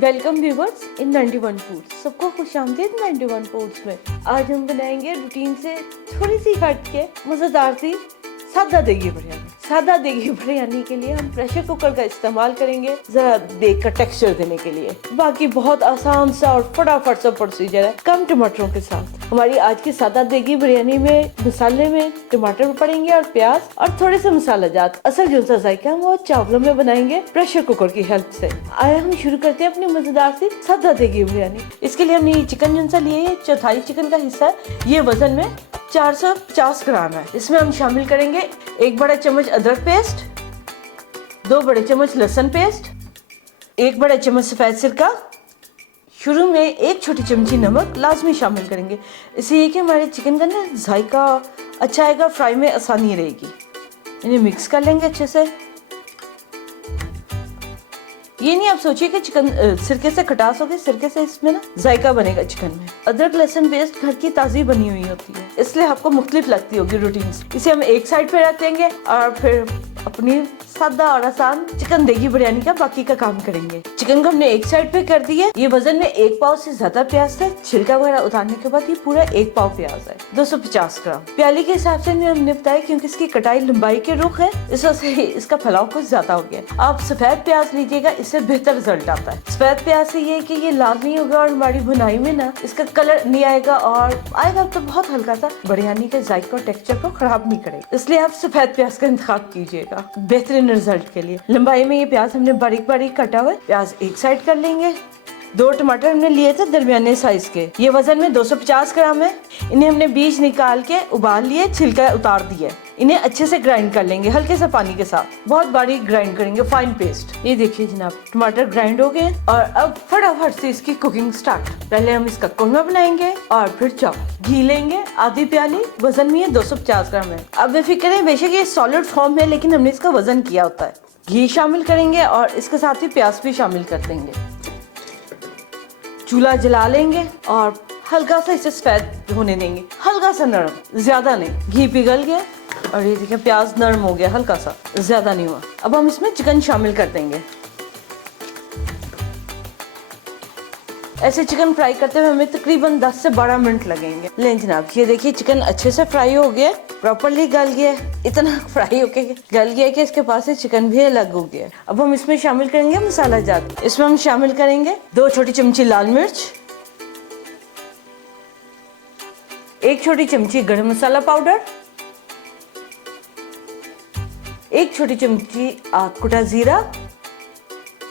Welcome viewers इन 91 foods. सबको खुशामदीद 91 foods में। आज हम बनाएंगे रूटीन से थोड़ी सी हट के मज़ेदार सी सादा देगी बिरयानी। सादा देगी बिरयानी के लिए हम प्रेशर कुकर का इस्तेमाल करेंगे जरा देग का टेक्सचर देने के लिए। बाकी बहुत आसान सा और फटाफट सा प्रोसीजर है कम टमाटरों के साथ। हमारी आज की सादा देगी बिरयानी में मसाले में टमाटर पड़ेंगे और प्याज और थोड़े से मसाला जात। असल जो सा जायका हम वो चावलों में बनाएंगे प्रेशर कुकर की हेल्प से। आया हम शुरू करते हैं अपनी मजेदार सी सादा देगी बिरयानी। इसके लिए हमने ये चिकन जुनसा लिए, ये चौथाई चिकन का हिस्सा है। ये वजन में 450 ग्राम है। इसमें हम शामिल करेंगे 1 बड़ा चम्मच अदरक पेस्ट, 2 बड़े चम्मच लहसुन पेस्ट, 1 बड़ा चम्मच सफेद सिरका, शुरू में 1 छोटी चमची नमक लाजमी शामिल करेंगे। इससे ये कि हमारे चिकन का ना जायका अच्छा आएगा, फ्राई में आसानी रहेगी। इन्हें मिक्स कर लेंगे अच्छे से। ये नहीं आप सोचिए कि चिकन सिरके से खटास होगी, सिरके से इसमें ना जायका बनेगा चिकन में। अदरक लहसुन पेस्ट घर की ताज़ी बनी हुई होती है, इसलिए आपको मुख्तलिफ लगती होगी रूटीन से। इसे हम एक साइड पे रख देंगे और फिर अपनी सादा और आसान चिकन देगी बिरयानी का बाकी का काम करेंगे। चिकन को हमने एक साइड पे कर दिया। ये वजन में 1 पाव से ज्यादा प्याज है। छिलका वगैरह उतारने के बाद ये पूरा 1 पाव प्याज है, 250 ग्राम। प्याली के हिसाब से हमने बताया क्योंकि इसकी कटाई लंबाई के रुख है, इस वजह से इसका फैलाव कुछ ज्यादा हो गया। आप सफेद प्याज लीजिएगा, इससे बेहतर रिजल्ट आता है। सफेद प्याज से ये कि ये लाल नहीं होगा और हमारी भुनाई में ना इसका कलर नहीं आएगा, और आएगा तो बहुत हल्का सा, बिरयानी के जायके और टेक्सचर को खराब नहीं करेगा। इसलिए आप सफेद प्याज का इंतखाब कीजिएगा बेहतरीन रिजल्ट के लिए। लंबाई में ये प्याज हमने बारीक बारीक कटा हुआ है। प्याज एक साइड कर लेंगे। 2 टमाटर हमने लिए थे दरमियाने साइज के, ये वजन में 250 ग्राम है। इन्हें हमने बीज निकाल के उबाल लिए, छिलका उतार दिया। इन्हें अच्छे से ग्राइंड कर लेंगे हल्के से पानी के साथ, बहुत बारीक ग्राइंड करेंगे, फाइन पेस्ट। ये देखिए जनाब टमाटर ग्राइंड हो गए और अब फटाफट से इसकी कुकिंग स्टार्ट। पहले हम इसका कोरमा बनाएंगे और फिर चावल। घी लेंगे आधी प्याली, वजन में ये 250 ग्राम है। अब बेफिक्र है, बेशक ये सॉलिड फॉर्म है लेकिन हमने इसका वजन किया होता है। घी शामिल करेंगे और इसके साथ ही प्याज भी शामिल कर देंगे। चूल्हा जला लेंगे और हल्का सा इसे सफेद होने देंगे, हल्का सा नरम, ज्यादा नहीं। घी पिघल गया और ये देखिए प्याज नरम हो गया, हल्का सा, ज्यादा नहीं हुआ। अब हम इसमें चिकन शामिल कर देंगे। ऐसे चिकन फ्राई करते हुए हमें तकरीबन 10 से 12 मिनट लगेंगे। लें जनाब ये देखिए चिकन अच्छे से फ्राई हो गया, प्रॉपर्ली गल गया, इतना फ्राई होके गल गया कि इसके पास से चिकन भी अलग हो गया। अब हम इसमें शामिल करेंगे मसाला जात। इसमें हम शामिल करेंगे 2 छोटी चमची लाल मिर्च, 1 छोटी चमची गरम मसाला पाउडर, 1 छोटी चमची कुटा जीरा,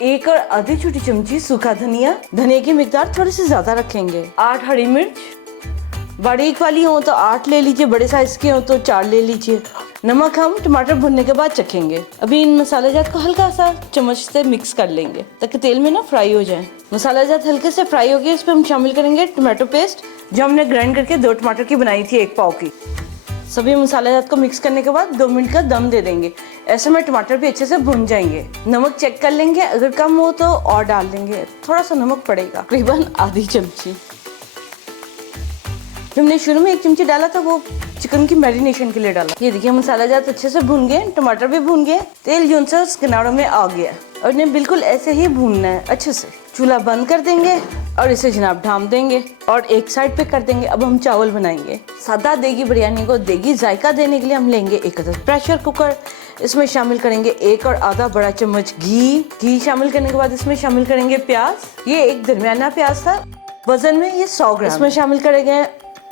1 और आधी छोटी चमची सूखा धनिया। धनिया की मिकदार थोड़ी सी ज्यादा रखेंगे। 8 हरी मिर्च, बारीक वाली हो तो 8 ले लीजिए, बड़े साइज के हो तो 4 ले लीजिए। नमक हम टमाटर भुनने के बाद चखेंगे। अभी इन मसाला जात को हल्का सा चम्मच से मिक्स कर लेंगे ताकि तेल में ना फ्राई हो जाए। मसाला जात हल्के से फ्राई हो गया। इस पर हम शामिल करेंगे टमाटो पेस्ट जो हमने ग्राइंड करके 2 टमाटर की बनाई थी 1 पाव की। सभी मसाला जात को मिक्स करने के बाद 2 मिनट का दम दे देंगे। ऐसे में टमाटर भी अच्छे से भुन जाएंगे। नमक चेक कर लेंगे, अगर कम हो तो और डाल देंगे, थोड़ा सा नमक पड़ेगा, तकरीबन आधी चमची। हमने शुरू में 1 चमची डाला था, वो चिकन की मैरिनेशन के लिए डाला। ये देखिए मसाला जात अच्छे से भुन गए, टमाटर भी भुन गए, तेल जो सा किनारों में आ गया और इन्हें बिल्कुल ऐसे ही भूनना है अच्छे से। चूल्हा बंद कर देंगे और इसे जनाब ढाम देंगे और एक साइड पे कर देंगे। अब हम चावल बनाएंगे। सादा देगी बिरयानी को देगी जायका देने के लिए हम लेंगे 1 प्रेशर कुकर। इसमें शामिल करेंगे 1 और आधा बड़ा चम्मच घी शामिल करने के बाद इसमें शामिल करेंगे प्याज। ये एक दरमियाना प्याज था, वजन में ये 100 ग्राम। इसमें शामिल करेंगे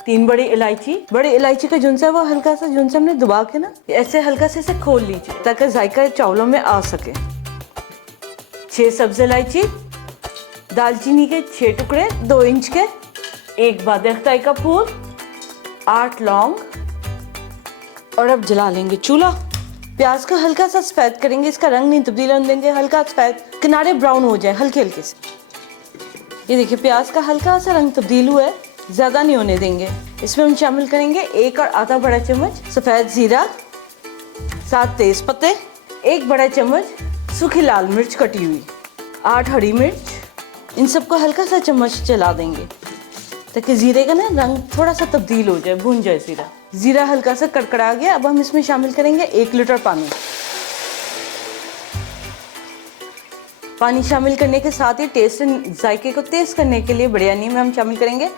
3 बड़ी इलायची। बड़ी इलायची का जुनसा वो हल्का सा जुनसा हमने दबा के ना ऐसे हल्का से इसे खोल लीजिए ताकि जायका चावलों में आ सके। 6 सब्ज इलायची, दालचीनी के 6 टुकड़े 2 इंच के, 1 बादशाह का फूल, 8 लौंग। और अब जला लेंगे चूल्हा। प्याज को हल्का सा सफेद करेंगे, इसका रंग नहीं तब्दील होने देंगे, हल्का सफेद, किनारे ब्राउन हो जाए हल्के हल्के से। ये देखिए प्याज का हल्का सा रंग तब्दील हुआ है, ज्यादा नहीं होने देंगे। इसमें हम शामिल करेंगे 1 और आधा बड़ा चम्मच सफेद जीरा, 7 तेज पत्ते, 1 बड़ा चम्मच सूखी लाल मिर्च कटी हुई, 8 हरी मिर्च। इन सबको हल्का सा चम्मच चला देंगे ताकि जीरे का ना रंग थोड़ा सा तब्दील हो जाए, भून जाए जीरा। जीरा हल्का सा कड़कड़ा गया। अब हम इसमें शामिल करेंगे 1 लीटर पानी। पानी शामिल करने के साथ ही टेस्ट जायके को तेज करने के लिए बिरयानी में हम शामिल करेंगे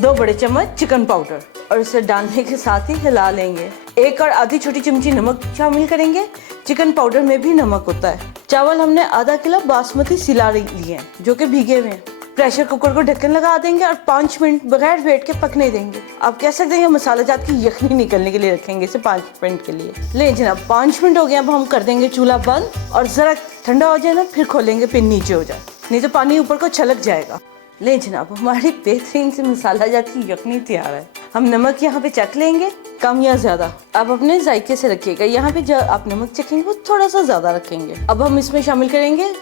2 बड़े चम्मच चिकन पाउडर और इसे डालने के साथ ही हिला लेंगे। 1 और आधी छोटी चमची नमक शामिल करेंगे। चिकन पाउडर में भी नमक होता है। चावल हमने आधा किलो बासमती सिला लिए हैं जो कि भीगे हुए हैं। प्रेशर कुकर को ढक्कन लगा देंगे और 5 मिनट बगैर वेट के पकने देंगे। आप कह सकते हैं मसाला जात की यखनी निकलने के लिए रखेंगे इसे 5 मिनट के लिए। ले जनाब 5 मिनट हो गए। अब हम कर देंगे चूल्हा बंद और जरा ठंडा हो जाए ना फिर खोलेंगे, फिर नीचे हो जाए, नहीं तो पानी ऊपर को छलक जाएगा। ले जनाब हमारी बेहतरीन से मसाला जात की यखनी तैयार है। हम नमक यहाँ पे चख लेंगे, कम या ज्यादा आप अपने जायके से रखिएगा। यहाँ पे जब आप नमक चखेंगे वो थोड़ा सा ज्यादा रखेंगे। अब हम इसमें शामिल करेंगे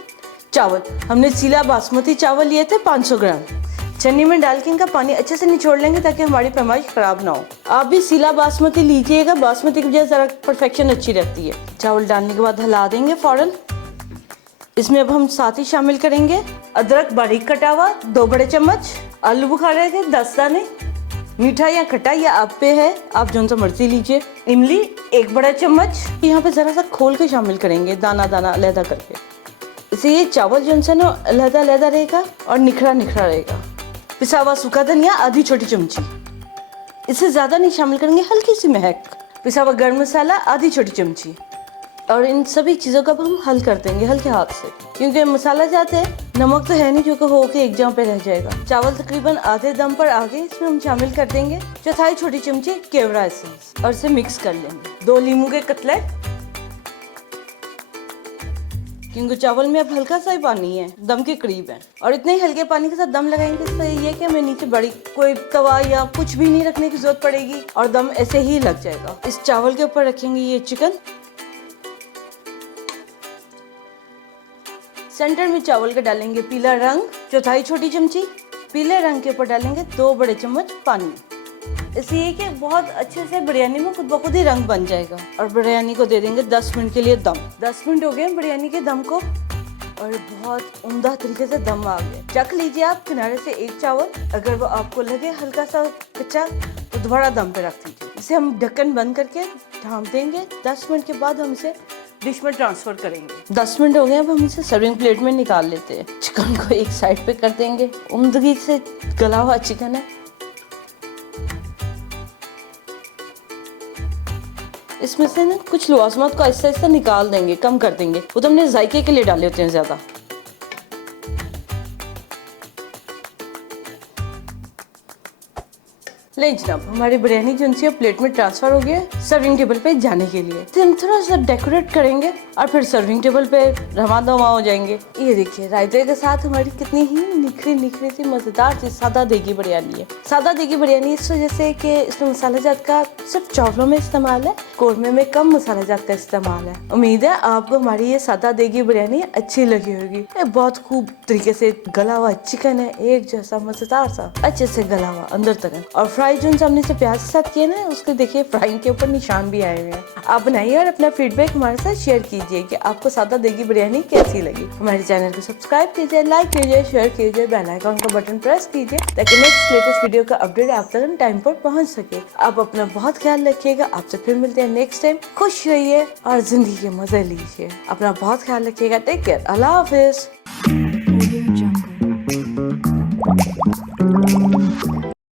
चावल। हमने सीला बासमती चावल लिए थे 500 ग्राम। छन्नी में डाल के इनका पानी अच्छे से निचोड़ लेंगे ताकि हमारी पैमाइश खराब ना हो। आप भी सीला बासमती लीजिएगा, बासमती की वजह जरा परफेक्शन अच्छी रहती है। चावल डालने के बाद हिला देंगे फौरन। इसमें अब हम साथ ही शामिल करेंगे अदरक बारीक कटा हुआ 2 बड़े चम्मच, आलू बुखारे के 10 दाने, मीठा या खट्टा या आप पे है, आप जो सा मर्जी लीजिए। इमली 1 बड़ा चम्मच। यहाँ पे जरा सा खोल के शामिल करेंगे, दाना दाना अलहदा करके। इसे ये चावल जो है ना अलहदा अलहदा रहेगा और निखरा निखरा रहेगा। पिसा हुआ सूखा धनिया आधी छोटी चमची, इसे ज्यादा नहीं शामिल करेंगे, हल्की सी महक। पिसा हुआ गर्म मसाला आधी छोटी चमची। और इन सभी चीज़ों को अब हम हल कर देंगे हल्के हाथ से, क्योंकि मसाला जाते हैं, नमक तो है नहीं जो कि होके एक जगह पे रह जाएगा। चावल तकरीबन आधे दम पर आ गए। इसमें हम शामिल कर देंगे 1/4 छोटी चमची केवड़ा एसेंस और इसे मिक्स कर लेंगे। 2 लीमू के कतलेट, क्योंकि चावल में अब हल्का सा ही पानी है, दम के करीब है, और इतने ही हल्के पानी के साथ दम लगाएंगे। इससे ये कि हमें नीचे बड़ी कोई तवा या कुछ भी नहीं रखने की जरूरत पड़ेगी और दम ऐसे ही लग जाएगा। इस चावल के ऊपर रखेंगे ये चिकन। सेंटर में चावल का डालेंगे पीला रंग 1/4 छोटी चमची। पीले रंग के ऊपर डालेंगे 2 बड़े चम्मच पानी। इससे ये कि बहुत अच्छे से बिरयानी में खुद ब खुद ही रंग बन जाएगा। और बिरयानी को दे देंगे 10 मिनट के लिए दम। 10 मिनट हो गए बिरयानी के दम को और बहुत उम्दा तरीके से दम आ गया। चख लीजिए आप किनारे से एक चावल, अगर वो आपको लगे हल्का सा कच्चा तो दोबारा दम पे रख दीजिए। इसे हम ढक्कन बंद करके ढाँप देंगे। 10 मिनट के बाद हम इसे डिश में ट्रांसफर करेंगे। 10 मिनट हो गए। अब हम इसे सर्विंग प्लेट में निकाल लेते हैं। चिकन को एक साइड पे कर देंगे। उम्दगी से गला हुआ चिकन है। इसमें से ना कुछ लवाजमात को आहिस्ता आहिस्ता निकाल देंगे, कम कर देंगे। वो तो हमने जायके के लिए डाले होते हैं ज्यादा। ले जनाब हमारी बिरयानी जो है प्लेट में ट्रांसफर हो गया सर्विंग टेबल पे जाने के लिए। तो हम थोड़ा सा डेकोरेट करेंगे और फिर सर्विंग टेबल पे रवा दवा हो जाएंगे। ये देखिए रायते के साथ हमारी कितनी ही निखरी निखरी सी मजेदार सी सादा देगी बिरयानी है। सादा देगी बिरयानी इस वजह से कि इसमें मसाला जात का सिर्फ चावलों में इस्तेमाल है, कोरमे में कम मसाला जात का इस्तेमाल है। उम्मीद है आपको हमारी ये सादा देगी बिरयानी अच्छी लगी होगी। ये बहुत खूब तरीके से गला हुआ चिकन है, एक जैसा मजेदार सा अच्छे से गला हुआ अंदर तक। और फ्राई जो हमने से प्याज के साथ किए ना उसके देखिए फ्राइंग के ऊपर निशान भी आए हुए हैं। आप बनाइए और अपना फीडबैक हमारे साथ शेयर कीजिए कि आपको सादा देगी बिरयानी कैसी लगी। हमारे चैनल को सब्सक्राइब कीजिए, लाइक कीजिए, शेयर कीजिए, बेल आइकन का बटन प्रेस कीजिए ताकि नेक्स्ट लेटेस्ट वीडियो का अपडेट आप तक टाइम पर पहुंच सके। आप अपना बहुत ख्याल रखिएगा। आपसे फिर मिलते हैं नेक्स्ट टाइम। खुश रहिए और जिंदगी के मजे लीजिए। अपना बहुत ख्याल रखिएगा। Take care. अल्लाह हाफिज।